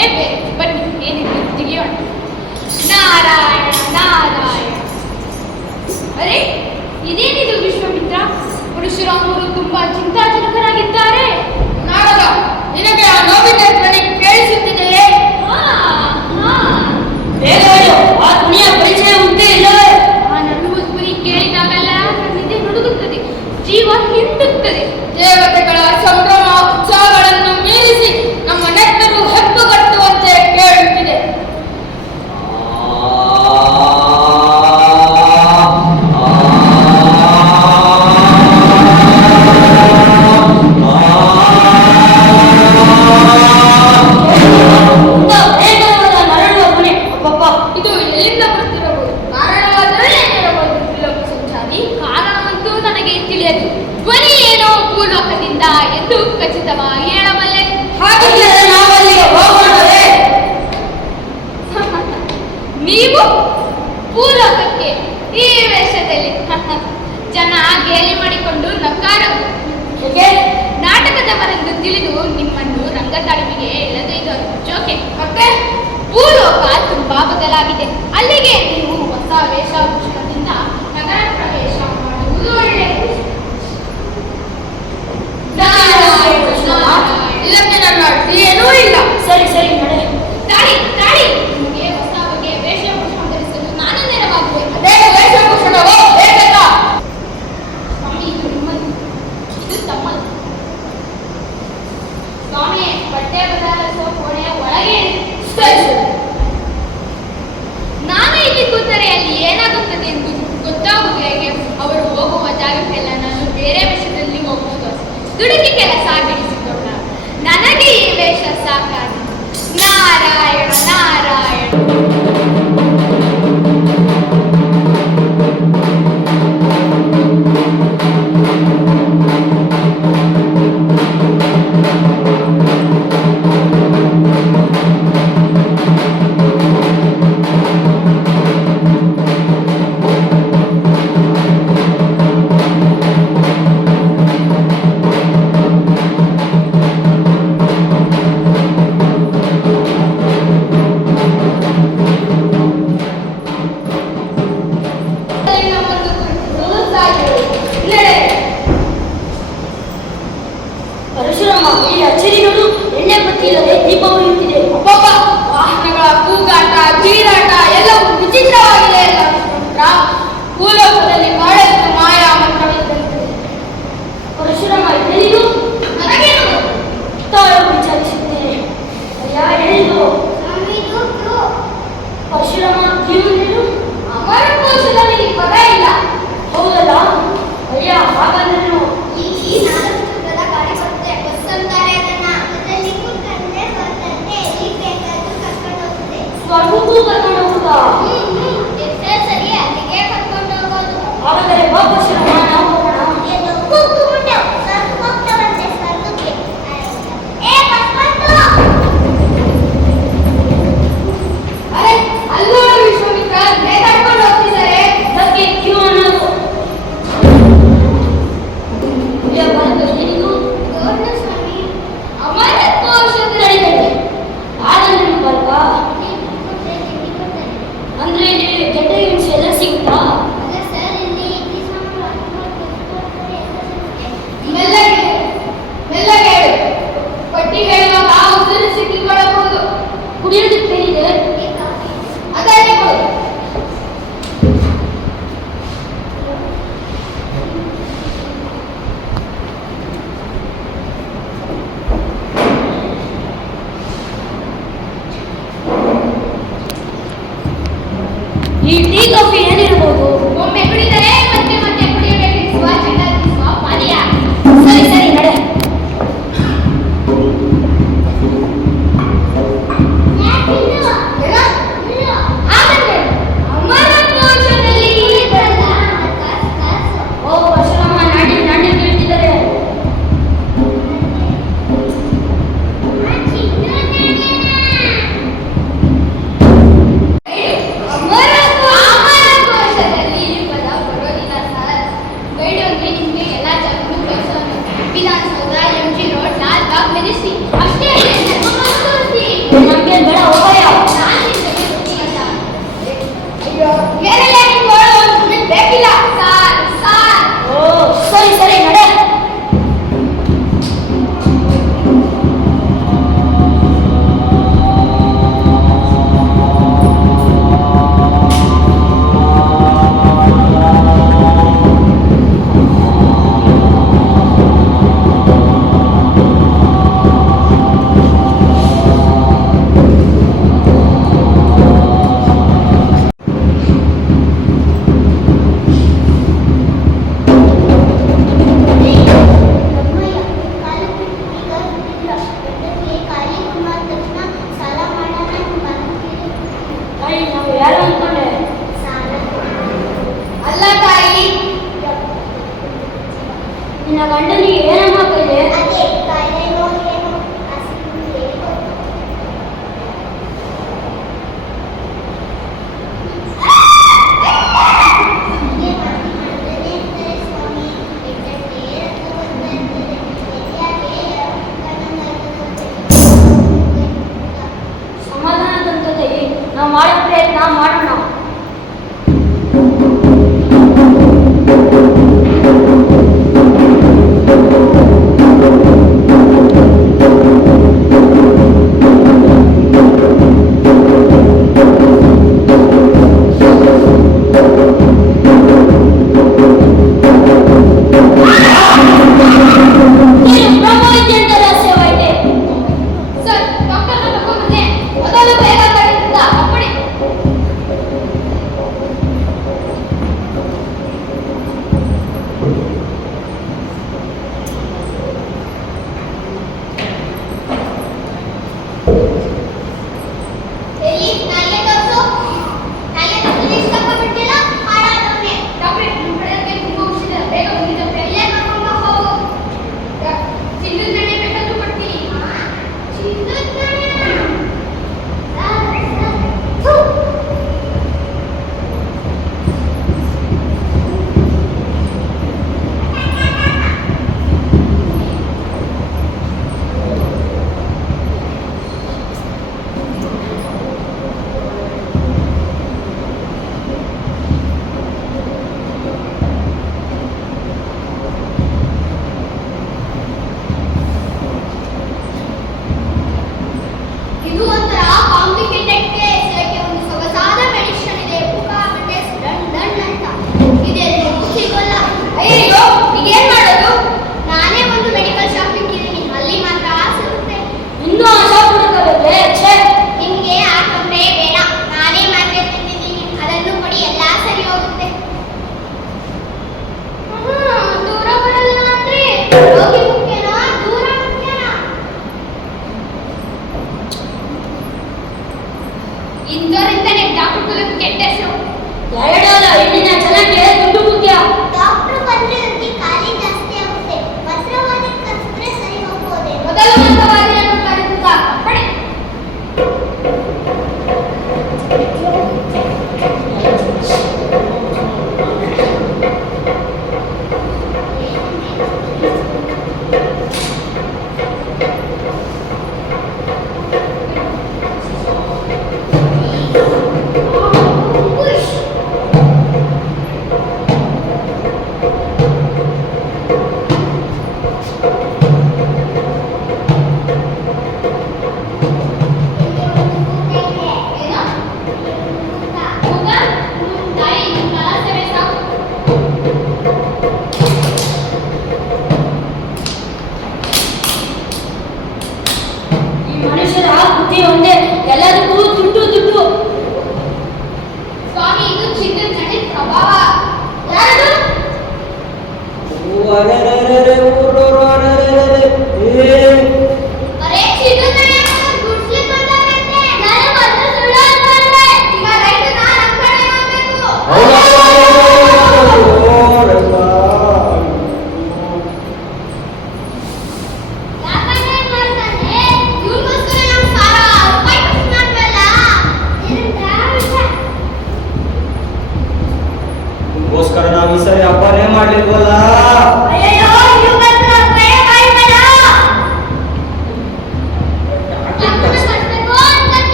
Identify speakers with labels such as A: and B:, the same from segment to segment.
A: ಅದೇ ಬೇರೆ ಬಟ್ ನಾರಾಯಣ ನಾರಾಯಣ. ಅರೆ ಇದೇನಿದು ವಿಶ್ವಮಿತ್ರ? ಪರಶುರಾಮರು ತುಂಬಾ ಚಿಂತಾಜನಕರಾಗಿದ್ದಾರೆ.
B: ನಾರದ ನಿನಗೆ ಆ ನೋವಿನ ಧ್ವನಿ ಬೇಗ ಆ
A: ಕೇಳಿದಾಗಲ್ಲ ಜೀವ ಹಿಂಡುತ್ತದೆ. ದೇವತೆ ಏನೋ ಭೂಲೋಕದಿಂದ ಎಂದು ಖಚಿತವಾಗಿ ಹೇಳಬಲ್ಲೆ.
B: ಹಾಗಿದ್ದರೆ ಹೋಗೋಣವೇ
A: ನೀವು ಭೂಲೋಕಕ್ಕೆ ಈ ವೇಷದಲ್ಲಿ ಜನ ಗೇಲಿ ಮಾಡಿಕೊಂಡು
B: ನಕ್ಕಾರರು
A: ನಾಟಕದವರೆಂದು ತಿಳಿದು ನಿಮ್ಮನ್ನು ರಂಗ ತಾಳ್ಮೆಗೆ ಇಲ್ಲದೆ
B: ಇದು ಜೋಕೆ
A: ಭೂಲೋಕ ತುಂಬಾ ಬದಲಾಗಿದೆ. ಅಲ್ಲಿಗೆ ನೀವು ಹೊಸ ವೇಷಭೂಷಣದಿಂದ
B: ಏನೂ ಇಲ್ಲ. ಸರಿ ಸರಿ
A: ಇಲ್ಲಿ
B: ಅಚ್ಚರಿಗಳು ಎಣ್ಣೆ ಬತ್ತಿಲ್ಲದೆ ದೀಪ ಉರಿಯುತ್ತಿದೆ ಒಬ್ಬೊಬ್ಬ ವಾಹನಗಳ ಕೂಗಾಟ ಕೀರಾಟ ಎಲ್ಲವೂ ವಿಚಿತ್ರವಾಗಿದೆ. ಎಲ್ಲ
C: ಪೂಲೋಕ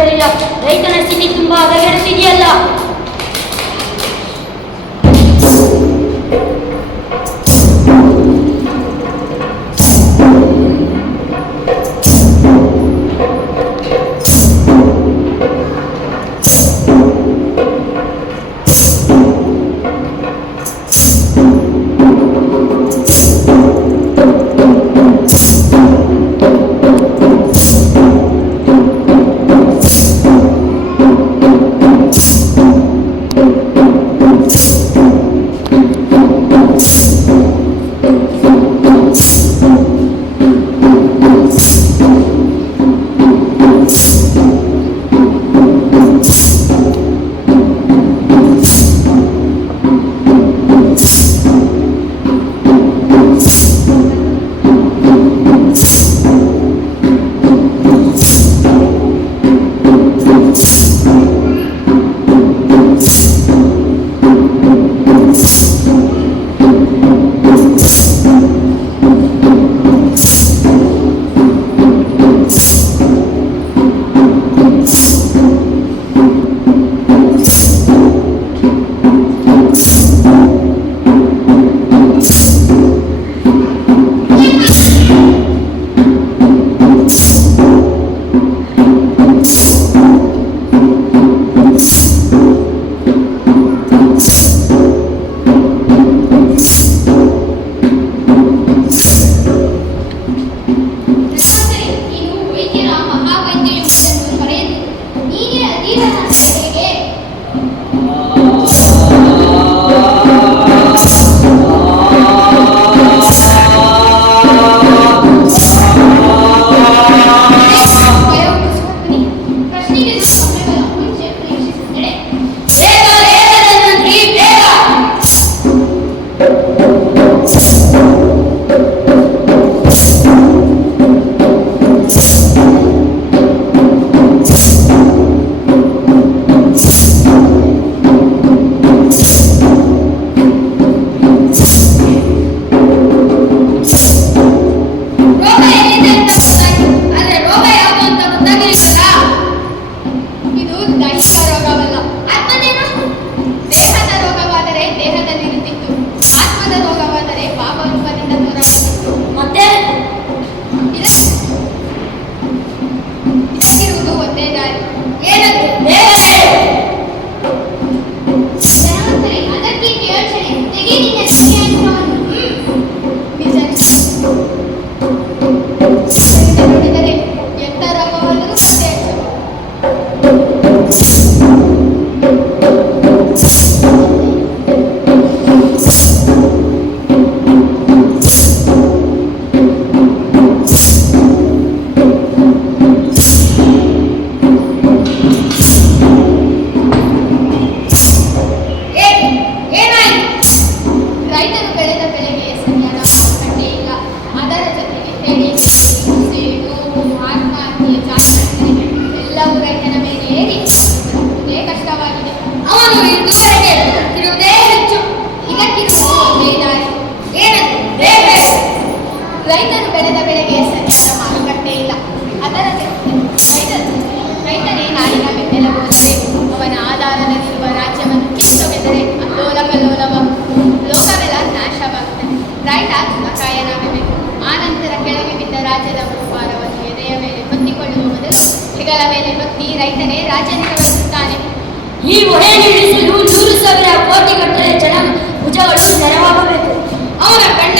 B: ಬರಲಿಲ್ಲ ರೈತನ ಸ್ಥಿತಿ ತುಂಬಾ ಹದಗೆಡುತ್ತಿದೆಯಲ್ಲ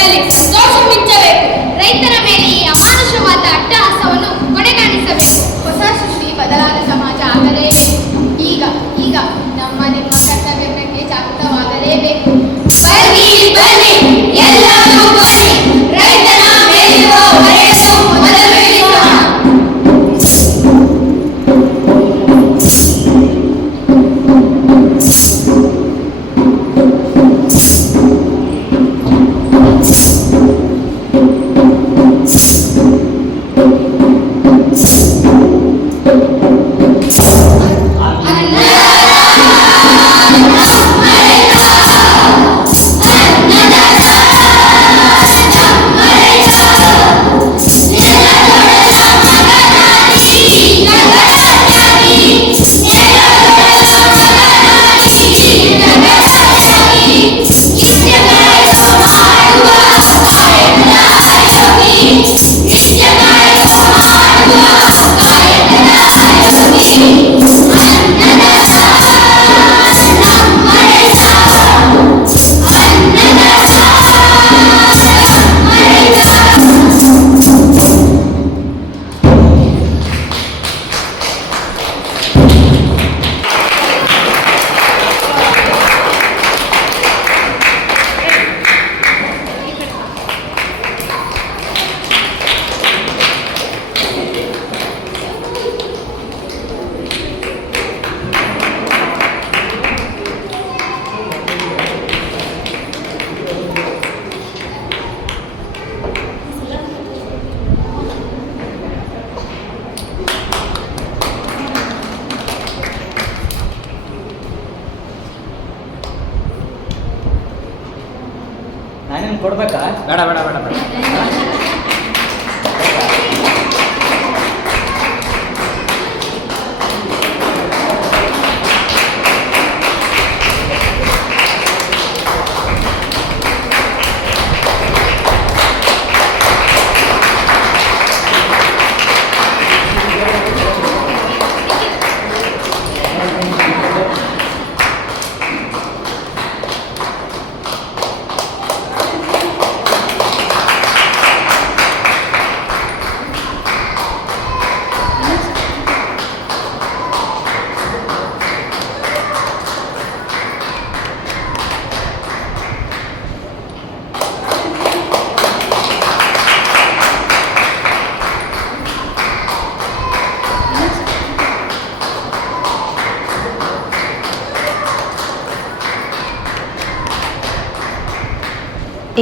D: Félix!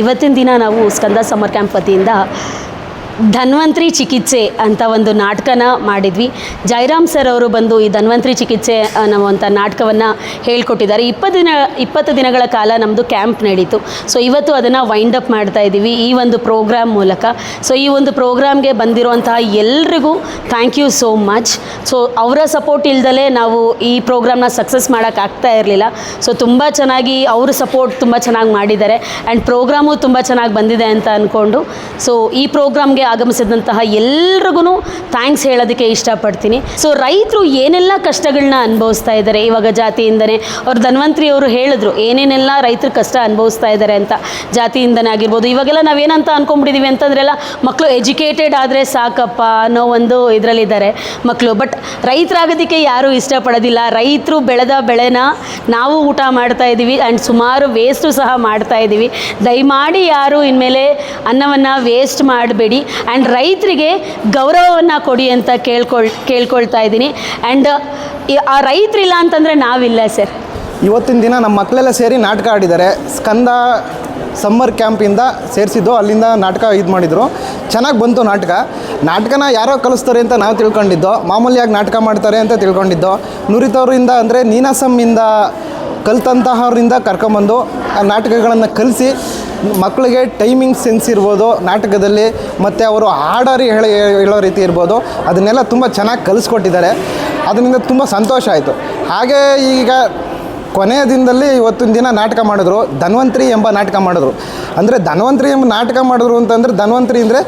E: ಇವತ್ತಿನ ದಿನ ನಾವು ಸ್ಕಂದ ಸಮ್ಮರ್ ಕ್ಯಾಂಪ್ ವತಿಯಿಂದ ಧನ್ವಂತ್ರಿ ಚಿಕಿತ್ಸೆ ಅಂತ ಒಂದು ನಾಟಕನ ಮಾಡಿದ್ವಿ. ಜೈರಾಮ್ ಸರ್ ಅವರು ಬಂದು ಈ ಧನ್ವಂತ್ರಿ ಚಿಕಿತ್ಸೆ ಅನ್ನುವಂಥ ನಾಟಕವನ್ನು ಹೇಳ್ಕೊಟ್ಟಿದ್ದಾರೆ. ಇಪ್ಪತ್ತು ದಿನ, ಇಪ್ಪತ್ತು ದಿನಗಳ ಕಾಲ ನಮ್ಮದು ಕ್ಯಾಂಪ್ ನಡೀತು. ಸೊ ಇವತ್ತು ಅದನ್ನು ವೈಂಡ್ ಅಪ್ ಮಾಡ್ತಾ ಇದ್ದೀವಿ ಈ ಒಂದು ಪ್ರೋಗ್ರಾಮ್ ಮೂಲಕ. ಸೊ ಈ ಒಂದು ಪ್ರೋಗ್ರಾಮ್ಗೆ ಬಂದಿರುವಂತಹ ಎಲ್ರಿಗೂ thank you so much so ಅವರ ಸಪೋರ್ಟ್ ಇಲ್ದಲೇ ನಾವು ಈ ಪ್ರೋಗ್ರಾಮ್ನ ಸಕ್ಸಸ್ ಮಾಡೋಕ್ಕಾಗ್ತಾ ಇರಲಿಲ್ಲ. ಸೊ ತುಂಬ ಚೆನ್ನಾಗಿ ಅವರು ಸಪೋರ್ಟ್ ತುಂಬ ಚೆನ್ನಾಗಿ ಮಾಡಿದ್ದಾರೆ. ಆ್ಯಂಡ್ ಪ್ರೋಗ್ರಾಮು ತುಂಬ ಚೆನ್ನಾಗಿ ಬಂದಿದೆ ಅಂತ ಅಂದ್ಕೊಂಡು ಸೊ ಈ ಪ್ರೋಗ್ರಾಮ್ಗೆ ಆಗಮಿಸಿದಂತಹ ಎಲ್ರಿಗೂ ಥ್ಯಾಂಕ್ಸ್ ಹೇಳೋದಕ್ಕೆ ಇಷ್ಟಪಡ್ತೀನಿ. ಸೊ ರೈತರು ಏನೆಲ್ಲ ಕಷ್ಟಗಳನ್ನ ಅನುಭವಿಸ್ತಾ ಇದ್ದಾರೆ? ಇವಾಗ ಜಾತಿಯಿಂದನೇ ಅವ್ರು ಧನ್ವಂತ್ರಿ ಅವರು ಹೇಳಿದ್ರು, ಏನೇನೆಲ್ಲ ರೈತರು ಕಷ್ಟ ಅನುಭವಿಸ್ತಾ ಇದ್ದಾರೆ ಅಂತ. ಜಾತಿಯಿಂದನೇ ಆಗಿರ್ಬೋದು. ಇವಾಗೆಲ್ಲ ನಾವೇನಂತ ಅಂದ್ಕೊಂಡ್ಬಿಟ್ಟಿದ್ದೀವಿ ಅಂತಂದ್ರೆಲ್ಲ ಮಕ್ಕಳು ಎಜುಕೇಟೆಡ್ ಆದರೆ ಸಾಕಪ್ಪ ಅನ್ನೋ ಒಂದು ಇದರಲ್ಲಿದ್ದಾರೆ ಮಕ್ಕಳು ಬಟ್ ರೈತರಾಗೋದಕ್ಕೆ ಯಾರೂ ಇಷ್ಟಪಡೋದಿಲ್ಲ. ರೈತರು ಬೆಳೆದ ಬೆಳೆನ ನಾವು ಊಟ ಮಾಡ್ತಾ ಇದ್ದೀವಿ ಆ್ಯಂಡ್ ಸುಮಾರು ವೇಸ್ಟು ಸಹ ಮಾಡ್ತಾ ಇದ್ದೀವಿ. ದಯಮಾಡಿ ಯಾರು ಇನ್ಮೇಲೆ ಅನ್ನವನ್ನು ವೇಸ್ಟ್ ಮಾಡಬೇಡಿ. ಆ್ಯಂಡ್ ರೈತರಿಗೆ ಗೌರವವನ್ನು ಕೊಡಿ ಅಂತ ಕೇಳ್ಕೊಳ್, ಕೇಳ್ಕೊಳ್ತಾ ಇದ್ದೀನಿ. ಆ್ಯಂಡ್ ಆ ರೈತರಿಲ್ಲ ಅಂತಂದರೆ ನಾವಿಲ್ಲ ಸರ್.
F: ಇವತ್ತಿನ ದಿನ ನಮ್ಮ ಮಕ್ಕಳೆಲ್ಲ ಸೇರಿ ನಾಟಕ ಆಡಿದ್ದಾರೆ. ಸ್ಕಂದ ಸಮ್ಮರ್ ಕ್ಯಾಂಪಿಂದ ಸೇರಿಸಿದ್ದು, ಅಲ್ಲಿಂದ ನಾಟಕ ಇದು ಮಾಡಿದರು. ಚೆನ್ನಾಗಿ ಬಂತು ನಾಟಕ. ನಾಟಕನ ಯಾರೋ ಕಲಿಸ್ತಾರೆ ಅಂತ ನಾವು ತಿಳ್ಕೊಂಡಿದ್ದೋ. ಮಾಮೂಲಿಯಾಗಿ ನಾಟಕ ಮಾಡ್ತಾರೆ ಅಂತ ತಿಳ್ಕೊಂಡಿದ್ದೋ. ನುರಿತವರಿಂದ ಅಂದರೆ ನೀನಾಸಮ್ಮಿಂದ ಕಲಿತಂತಹವರಿಂದ ಕರ್ಕೊಂಬಂದು ಆ ನಾಟಕಗಳನ್ನು ಕಲಿಸಿ ಮಕ್ಕಳಿಗೆ ಟೈಮಿಂಗ್ ಸೆನ್ಸ್ ಇರ್ಬೋದು, ನಾಟಕದಲ್ಲಿ ಮತ್ತು ಅವರು ಹಾಡೋರಿ ಹೇಳಿ, ಹೇಳೋ ರೀತಿ ಇರ್ಬೋದು, ಅದನ್ನೆಲ್ಲ ತುಂಬ ಚೆನ್ನಾಗಿ ಕಲಿಸ್ಕೊಟ್ಟಿದ್ದಾರೆ. ಅದರಿಂದ ತುಂಬ ಸಂತೋಷ ಆಯಿತು. ಹಾಗೇ ಈಗ ಕೊನೆಯ ದಿನದಲ್ಲಿ ಇವತ್ತಿನ ದಿನ ನಾಟಕ ಮಾಡಿದ್ರು, ಧನ್ವಂತ್ರಿ ಎಂಬ ನಾಟಕ ಮಾಡಿದ್ರು. ಅಂದರೆ ಧನ್ವಂತ್ರಿ ಎಂಬ ನಾಟಕ ಮಾಡಿದ್ರು ಅಂತಂದರೆ ಧನ್ವಂತ್ರಿ ಅಂದರೆ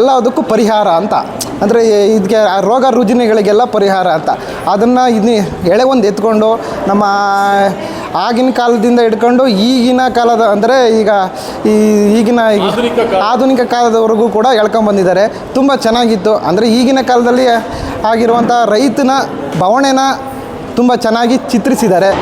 F: ಎಲ್ಲದಕ್ಕೂ ಪರಿಹಾರ ಅಂತ. ಅಂದರೆ ಇದಕ್ಕೆ ಆ ರೋಗ ರುಜಿನಗಳಿಗೆಲ್ಲ ಪರಿಹಾರ ಅಂತ. ಅದನ್ನು ಇದು ಎಳೆ ಒಂದು ಎತ್ಕೊಂಡು ನಮ್ಮ ಆಗಿನ ಕಾಲದಿಂದ ಹಿಡ್ಕೊಂಡು ಈಗಿನ ಕಾಲದ ಅಂದರೆ ಈಗ ಈ ಈಗಿನ ಆಧುನಿಕ ಕಾಲದವರೆಗೂ ಕೂಡ ಎಳ್ಕೊಂಬಂದಿದ್ದಾರೆ ತುಂಬ ಚೆನ್ನಾಗಿತ್ತು. ಅಂದರೆ ಈಗಿನ ಕಾಲದಲ್ಲಿ ಆಗಿರುವಂಥ ರೈತನ ಬವಣೆನ ತುಂಬ ಚೆನ್ನಾಗಿ ಚಿತ್ರಿಸಿದ್ದಾರೆ.